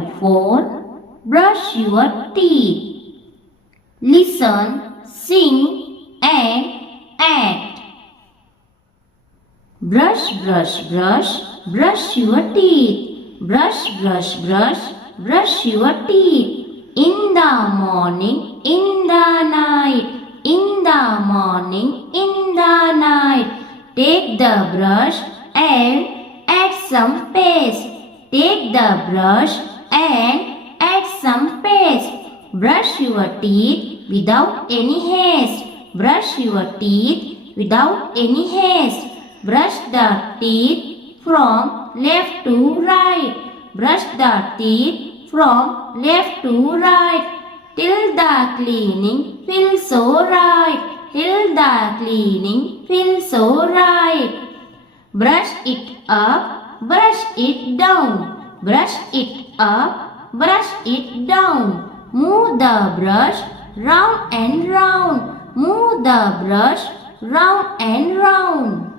2.4 Brush your teeth. Listen, sing and act. Brush, brush, brush, brush your teeth. Brush, brush, brush, brush your teeth. In the morning, in the night. In the morning, in the night. Take the brush and add some paste. Take the brush and add some paste. Brush your teeth without any haste. Brush your teeth without any haste. Brush the teeth from left to right. Brush the teeth from left to right. Till the cleaning feels so right. Till the cleaning feels so right. Brush it up, brush it down. Brush it up, brush it down. Move the brush round and round. Move the brush round and round.